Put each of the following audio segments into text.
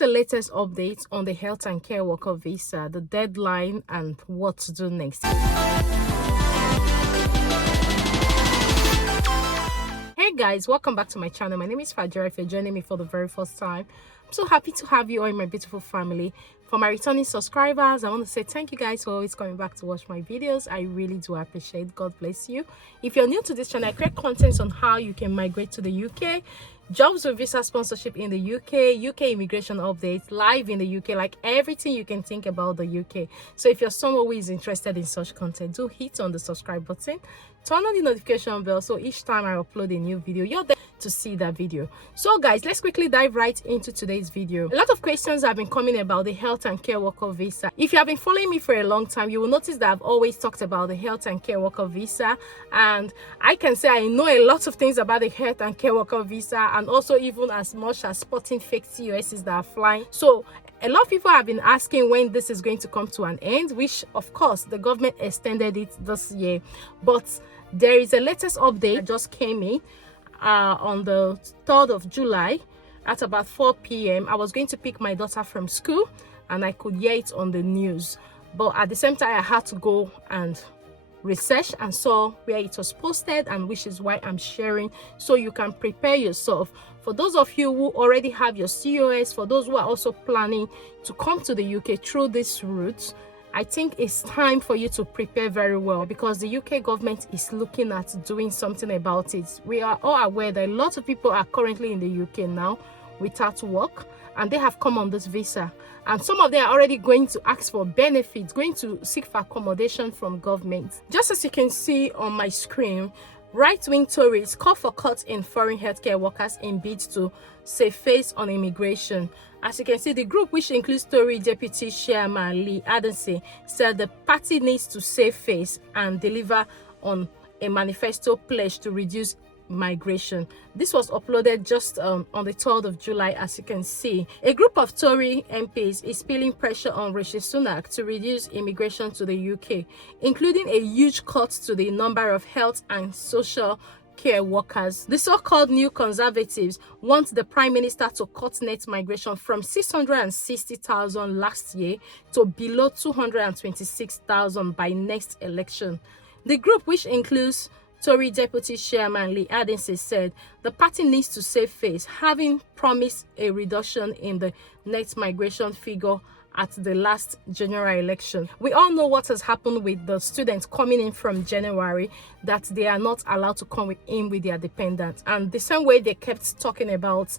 the latest updates on the health and care worker visa, the deadline, and what to do next. Hey guys, welcome back to my channel. My name is Rafael. If you're joining me for the very first time, I'm so happy to have you all in my beautiful family. For my returning subscribers, I want to say thank you guys for always coming back to watch my videos. I really do appreciate. God bless you. If you're new to this channel, I create content on how you can migrate to the UK, jobs with visa sponsorship in the UK immigration updates, live in the UK, like everything you can think about the UK. So if you're someone who is interested in such content, do hit on the subscribe button, turn on the notification bell, so each time I upload a new video, you're there to see that video. So guys, let's quickly dive right into today's video. A lot of questions have been coming about the health and care worker visa. If you have been following me for a long time, you will notice that I've always talked about the health and care worker visa, and I can say I know a lot of things about the health and care worker visa, and also even as much as spotting fake COSs that are flying. So a lot of people have been asking when this is going to come to an end, which of course the government extended it this year, but there is a latest update that just came in on the 3rd of July at about 4 p.m. I was going to pick my daughter from school and I could hear it on the news, but at the same time I had to go and research and saw where it was posted, and which is why I'm sharing, so you can prepare yourself. For those of you who already have your COS, for those who are also planning to come to the UK through this route, I think it's time for you to prepare very well, because the UK government is looking at doing something about it. We are all aware that a lot of people are currently in the UK now without work, and they have come on this visa, and some of them are already going to ask for benefits, going to seek for accommodation from government. Just as you can see on my screen, right-wing Tories call for cuts in foreign healthcare workers in bid to save face on immigration. As you can see, the group, which includes Tory Deputy Chairman Lee Adamson, said the party needs to save face and deliver on a manifesto pledge to reduce migration. This was uploaded just on the 3rd of July. As you can see, a group of Tory MPs is feeling pressure on Rishi Sunak to reduce immigration to the UK, including a huge cut to the number of health and social care workers. The so-called New Conservatives want the Prime Minister to cut net migration from 660,000 last year to below 226,000 by next election. The group, which includes Tory Deputy Chairman Lee Adamson, said the party needs to save face, having promised a reduction in the net migration figure at the last general election. We all know what has happened with the students coming in from January, that they are not allowed to come in with their dependents, and the same way they kept talking about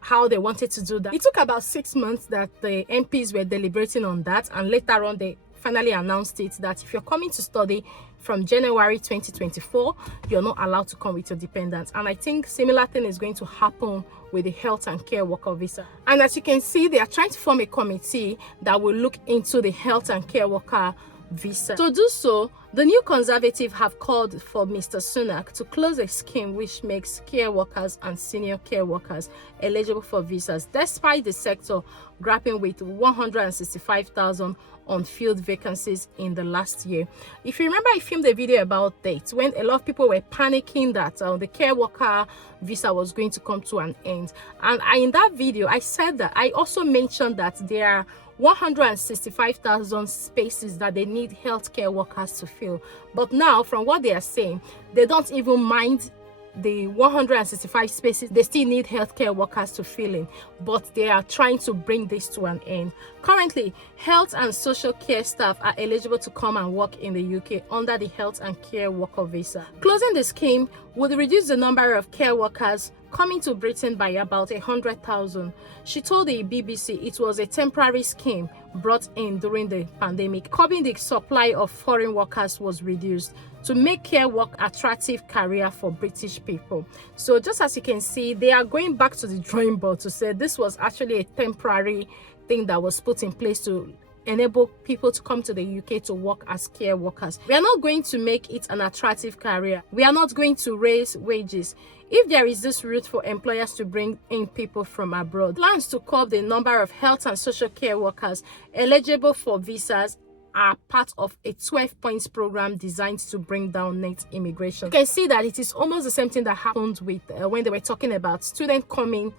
how they wanted to do that. It took about 6 months that the MPs were deliberating on that, and later on they finally announced it, that if you're coming to study from January 2024, you're not allowed to come with your dependents. And I think similar thing is going to happen with the health and care worker visa. And as you can see, they are trying to form a committee that will look into the health and care worker visa. To do so, the New Conservative have called for Mr. Sunak to close a scheme which makes care workers and senior care workers eligible for visas, despite the sector grappling with 165,000 unfilled vacancies in the last year. If you remember, I filmed a video about that when a lot of people were panicking that the care worker visa was going to come to an end, and in that video I said that I also mentioned that there are 165,000 spaces that they need healthcare workers to fill. But now, from what they are saying, they don't even mind the 165 spaces. They still need healthcare workers to fill in, but they are trying to bring this to an end. Currently, health and social care staff are eligible to come and work in the UK under the health and care worker visa. Closing the scheme would reduce the number of care workers coming to Britain by about 100,000. She told the BBC it was a temporary scheme brought in during the pandemic, curbing the supply of foreign workers was reduced to make care work attractive career for British people. So just as you can see, they are going back to the drawing board to say this was actually a temporary thing that was put in place to enable people to come to the UK to work as care workers. We are not going to make it an attractive career. We are not going to raise wages. If there is this route for employers to bring in people from abroad, plans to curb the number of health and social care workers eligible for visas are part of a 12-point program designed to bring down net immigration. You can see that it is almost the same thing that happened with when they were talking about students coming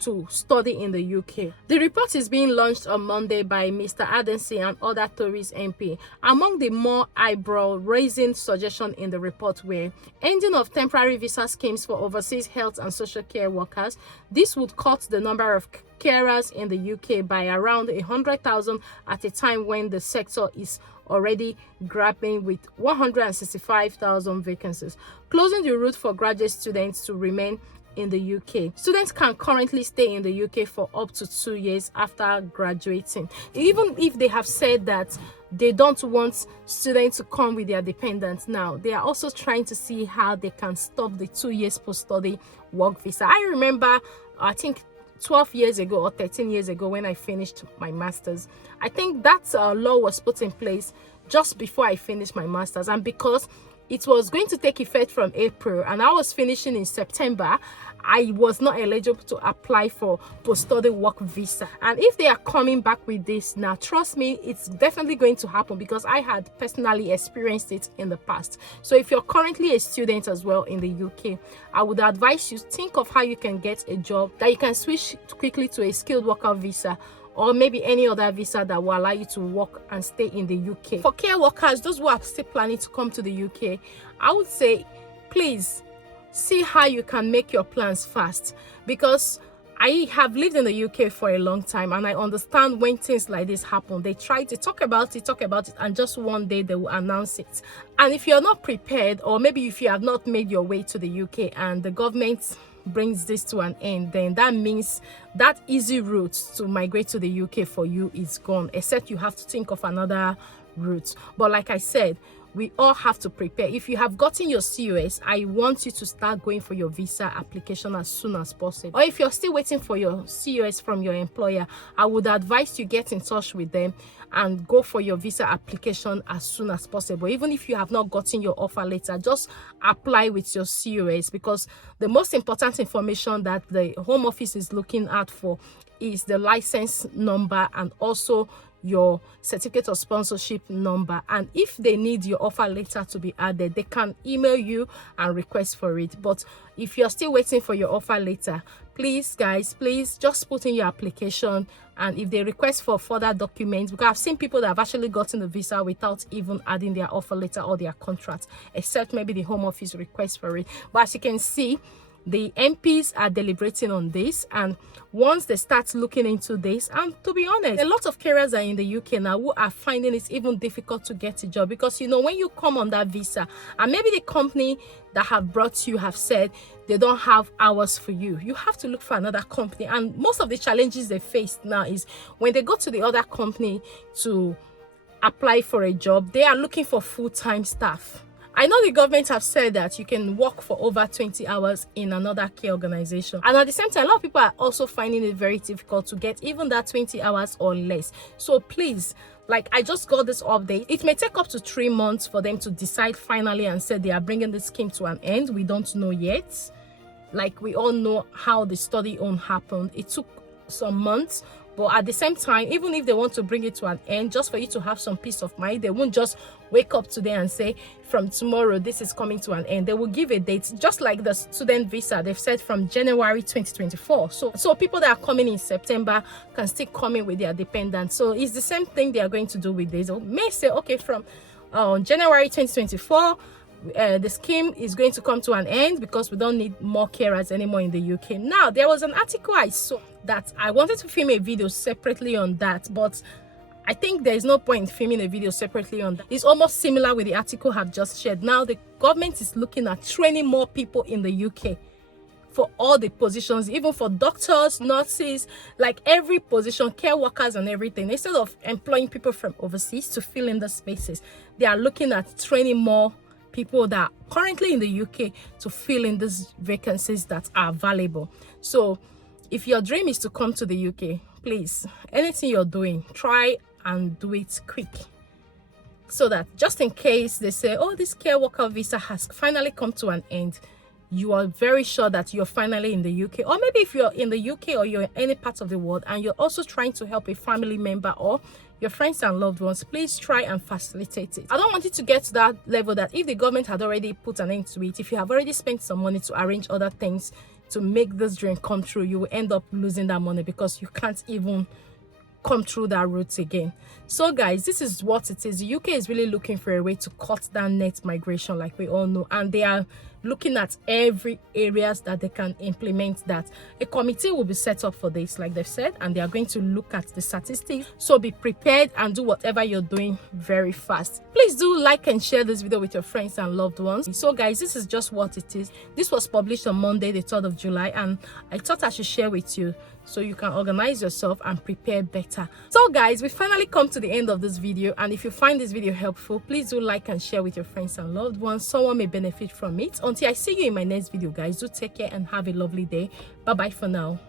to study in the UK. The report is being launched on Monday by Mr. Adensi and other Tories MP. Among the more eyebrow-raising suggestions in the report were ending of temporary visa schemes for overseas health and social care workers. This would cut the number of carers in the UK by around 100,000 at a time when the sector is already grappling with 165,000 vacancies. Closing the route for graduate students to remain in the UK. Students can currently stay in the UK for up to 2 years after graduating. Even if they have said that they don't want students to come with their dependents now, they are also trying to see how they can stop the 2 years post-study work visa. I remember, I think 12 years ago or 13 years ago when I finished my master's, I think that law was put in place just before I finished my master's, and because it was going to take effect from April and I was finishing in September, I was not eligible to apply for post-study work visa. And if they are coming back with this now, trust me, it's definitely going to happen because I had personally experienced it in the past. So if you're currently a student as well in the UK, I would advise you think of how you can get a job that you can switch quickly to a skilled worker visa, or maybe any other visa that will allow you to work and stay in the UK. For care workers, those who are still planning to come to the UK, I would say, please see how you can make your plans fast, because I have lived in the UK for a long time and I understand when things like this happen, they try to talk about it, and just one day they will announce it. And if you're not prepared, or maybe if you have not made your way to the UK and the government brings this to an end, then that means that easy route to migrate to the UK for you is gone, except you have to think of another route. But like I said, we all have to prepare. If you have gotten your COS, I want you to start going for your visa application as soon as possible. Or if you're still waiting for your COS from your employer, I would advise you get in touch with them and go for your visa application as soon as possible. Even if you have not gotten your offer letter, just apply with your COS, because the most important information that the Home Office is looking out for is the license number and also your certificate of sponsorship number. And if they need your offer letter to be added, they can email you and request for it. But if you're still waiting for your offer letter, please guys, please just put in your application. And if they request for further documents, because I've seen people that have actually gotten the visa without even adding their offer letter or their contract, except maybe the Home Office request for it. But as you can see, the MPs are deliberating on this, and once they start looking into this, and to be honest, a lot of carers are in the UK now who are finding it even difficult to get a job, because you know, when you come on that visa and maybe the company that have brought you have said they don't have hours for you, you have to look for another company. And most of the challenges they face now is when they go to the other company to apply for a job, they are looking for full-time staff. I know the government have said that you can work for over 20 hours in another care organization. And at the same time, a lot of people are also finding it very difficult to get even that 20 hours or less. So please, like, I just got this update. It may take up to 3 months for them to decide finally and say they are bringing the scheme to an end. We don't know yet. Like, we all know how the study on happened. It took some months. But at the same time, even if they want to bring it to an end, just for you to have some peace of mind, they won't just wake up today and say, from tomorrow, this is coming to an end. They will give a date, just like the student visa. They've said from January 2024. So people that are coming in September can still come in with their dependents. So it's the same thing they are going to do with this. They may say, okay, from January 2024, the scheme is going to come to an end because we don't need more carers anymore in the UK. Now, there was an article I saw that I wanted to film a video separately on that, but I think there is no point in filming a video separately on that. It's almost similar with the article I've just shared. Now, the government is looking at training more people in the UK for all the positions, even for doctors, nurses, like every position, care workers and everything. Instead of employing people from overseas to fill in the spaces, they are looking at training more people that are currently in the UK to fill in these vacancies that are available. So if your dream is to come to the UK, please, anything you're doing, try and do it quick, so that just in case they say, oh, this care worker visa has finally come to an end, you are very sure that you're finally in the UK. Or maybe if you're in the UK or you're in any part of the world and you're also trying to help a family member or your friends and loved ones, please try and facilitate it. I don't want it to get to that level that if the government had already put an end to it, if you have already spent some money to arrange other things, to make this dream come true, you will end up losing that money because you can't even come through that route again. So guys, this is what it is. The UK is really looking for a way to cut down net migration, like we all know, and they are looking at every areas that they can implement that. A committee will be set up for this, like they've said, and they are going to look at the statistics. So be prepared and do whatever you're doing very fast. Please do like and share this video with your friends and loved ones. So guys, this is just what it is. This was published on Monday the 3rd of July, and I thought I should share with you so you can organize yourself and prepare better. So guys, we finally come to the end of this video, and if you find this video helpful, please do like and share with your friends and loved ones. Someone may benefit from it. Until I see you in my next video, guys, do take care and have a lovely day. Bye bye for now.